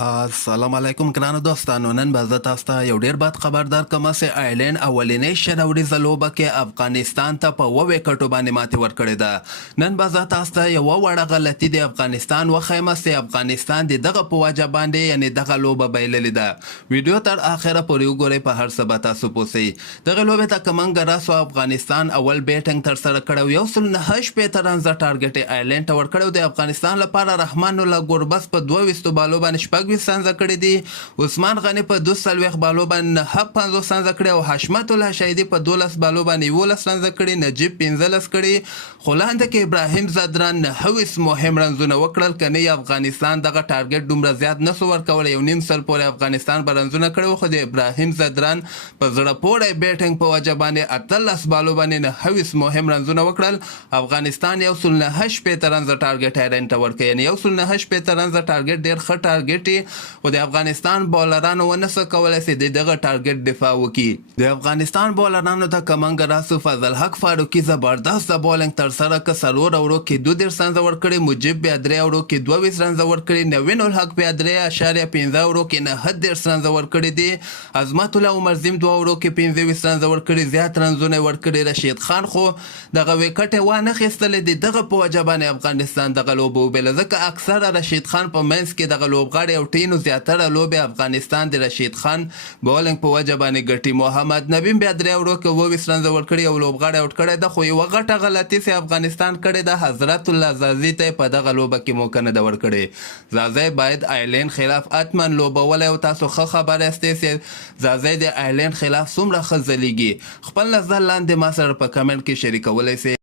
السلام علیکم ګرانو دوستانو. نن به زه تاسو ته یو ډیر بد خبر درکړم چې آیرلینډ اولنۍ شروریزه لوبه کې افغانستان ته په 7 وکټو باندې ماتې ورکړې ده. نن به زه تاسو ته یوه وړه غلطي د افغانستان وښیم چې افغانستان د دغه په وجه باندې یعنې دغه لوبه بایللې ده. ویډیو تر اخره پورې وګورئ، په هر څه به تاسو پوه سئ. دغه لوبې ته که موږ راسو، افغانستان اول بیټنګ ترسره کړی، 109 رنزه ټارګټ یې آیرلینډ ته ورکړی. د افغانستان لپاره رحمان الله ګوربز په 22 بالو باندې شپږ سنزه کړي دي، عثمان غني په 42 بالو باندې 50 سنزه کړي او حشمت الله شهیدي په 12 بالو باندې 11 سنزه کړي، نجیب 15 کړي. خو لاندې کې ابراهیم زدران 29 مهم رنزونه وکړل. کنه افغانستان دغه ټارګټ دومره زیات نسو ورکولی، 1.5 سل پورې افغانستان به رنزونه کړي، خو د ابراهیم زدران په زړه پوړی بیټنګ په وجه باندې 18 بالو باندې 29 مهم رنزونه وکړل. افغانستان 109 رنزه ټارګټ آیرلینډ ته ورکړي، یعنې 109 رنزه ټارګټ ډېر ښه ټارګټ خو د افغانستان بالرانو ونسه کولی چې د دغه ټارګټ دفاع وکړي. د افغانستان بالرانو ته که موږ راسو، فضل حق فاروقي زبردست بالنګ ترسره کړه، 4 اوورو کې 32 رنزه ورکړي، مجیب بیا 3 اوورو کې 22 رنزه ورکړي، نوین الحق بیا 3.15 اوورو کې 29 رنزه ورکړي دي، عظمت الله عمرزیم 2 اوورو کې 25 رنزه ورکړي، زیات رنزونه ورکړي. رشید خان خو دغه وکټ یې وانخیستلې، د دغه په وجه باندې افغانستان دغه لوبه وبیله، ځکه اکثره رشید خان په منځ کې دغه لوبغاړي او ټینو زیاتره لوبې افغانستان د رشید خان بالنګ په وجه باندې ګټي. محمد نبیم بیا 3 اوورو کې 22 رنزه ورکړي او لوبغاړی اوټ کړی ده. خو یوه غټه غلطي چې افغانستان کړې ده، حضرت الله زازي ته په دغه لوبه کې موقع نه ده ورکړې. زازي باید آیرلینډ خلاف اتمن لوبولی او تاسو ښه خبر یاستئ چې زازي د آیرلینډ خلاف څومره ښه ځلیږي. خپل نظر لاندې ما سره په کمنټ کې شریکولی سئ.